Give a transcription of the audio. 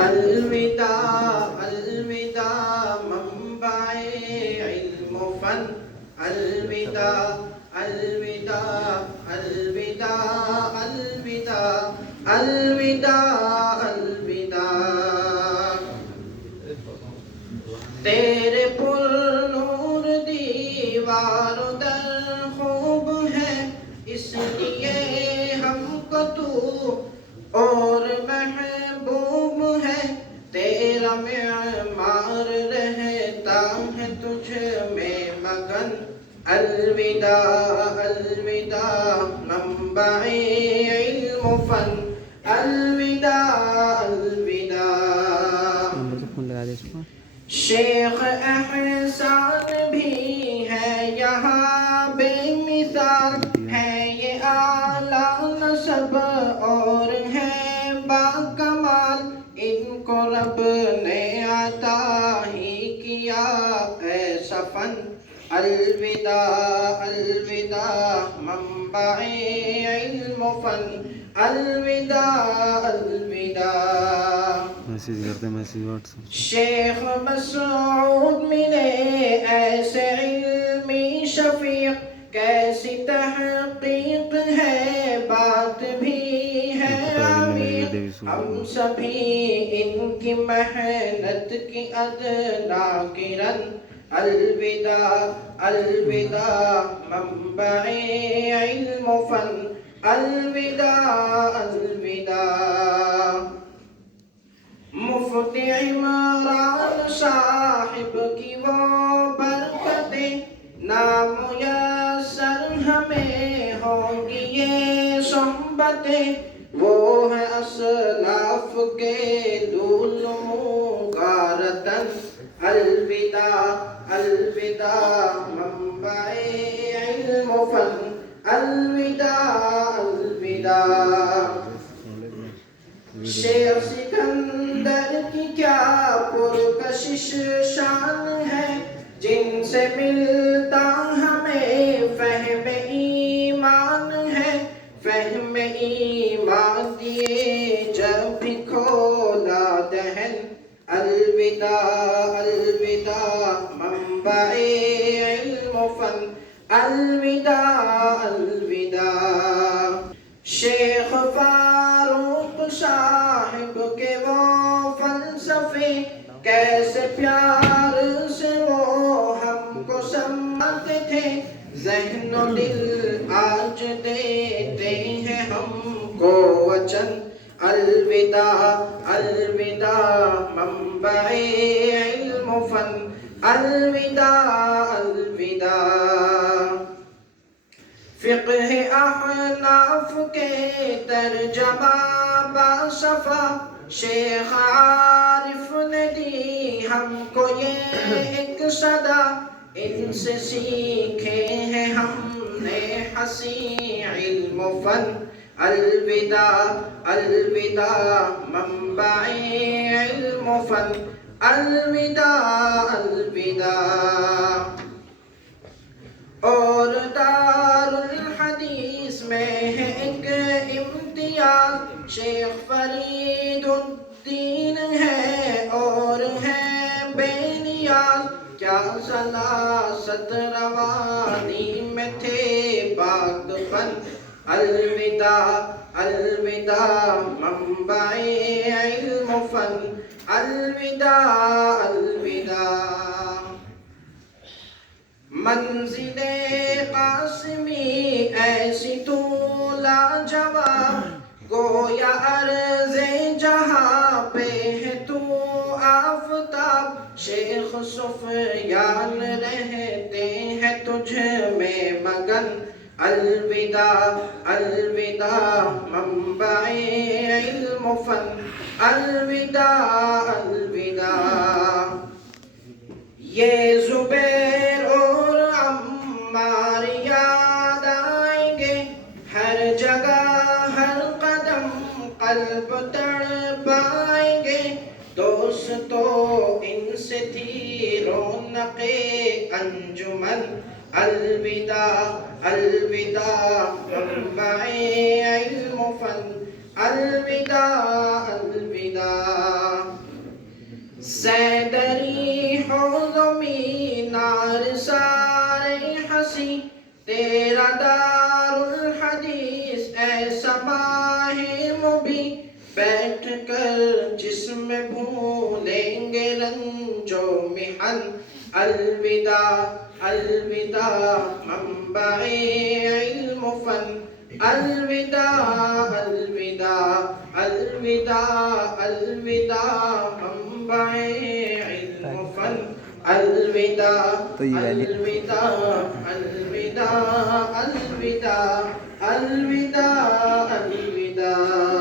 الوداع الوداع منبع علم فن الوداع الوداع الوداع الوداع الوداع الوداع تیرے پر نور دیوار در خوب ہے اس لیے ہم کو تو اور محبوب ہے تیرا معمار رہتا ہے تجھ میں مگن الوداع الوداع منبع علم فن الوداع الوداع شیخ احسان بھی ہے یہاں بے مثال ہے یہ اعلیٰ نسب اور ہے باکمال ان کو رب نے عطا ہی کیا ایسا فن الوداع الوداع منبع علم فن الوداع الوداع میسیج کرتے میسیج واٹس ایپ شیخ مسعود ملے ایسے علمی شفیق کیسی تحقیق ہے بات بھی ہے عمیق ہم سبھی ان کی محنت کی ادنا کرن الوداع الوداع منبع علم فن الوداع الوداع مفتی عمران صاحب کی وہ برکتیں نامیسر ہمیں ہوں گی یہ صحبتیں وہ ہے اسلاف کے دولوں کا رتن الوداع الوداع منبع علم فن الوداع الوداع شیخ سکندر کی کیا پرکشش شان ہے جن سے ملتا ہمیں فہم ایمان ہے فہم ایمان دیے جب بھی کھولا دہن الوداع الوداع منبع علم فن الوداع الوداع شیخ فاروق صاحب کے وہ فلسفے کیسے پیار سے وہ ہم کو سمجھتے تھے ذہن و دل آج دیتے ہیں ہم کو وچن الوداع الوداع منبع علم فن الوداع الوداع فقہ احناف کے ترجمہ باصفا شیخ عارف نے دی ہم کو یہ ایک صدا ان سے سیکھے ہیں ہم نے حسین علم فن الوداع الوداع منبع علم فن الوداع الوداع اور دار الحدیث میں ہے ایک امتیاز شیخ فرید الدین ہے اور ہے بے نیاز کیا سلاست روانی میں تھے پاک فن الوداع الوداع منبع علم فن الوداع الوداع منزل قاسمی ایسی تو لاجواب گویا عرض جہاں پہ ہے تو آفتاب شیخ سفیان رہتے ہیں تجھ میں مگن الوداع الوداع منبع علم فن الوداع الوداع یہ زبیر اور عمار یاد آئیں گے ہر جگہ ہر قدم قلب تڑپائیں گے دوستو ان سے تھی رونق انجمن الوداع الوداع منبع علم فن الوداع الوداع مبی بیٹھ کر جس میں بھولیں گے رنج و محن الوداع الوداع منبع علم و فن الوداع الوداع الوداع الوداع منبع علم و فن الوداع الوداع الوداع الوداع الوداع الوداع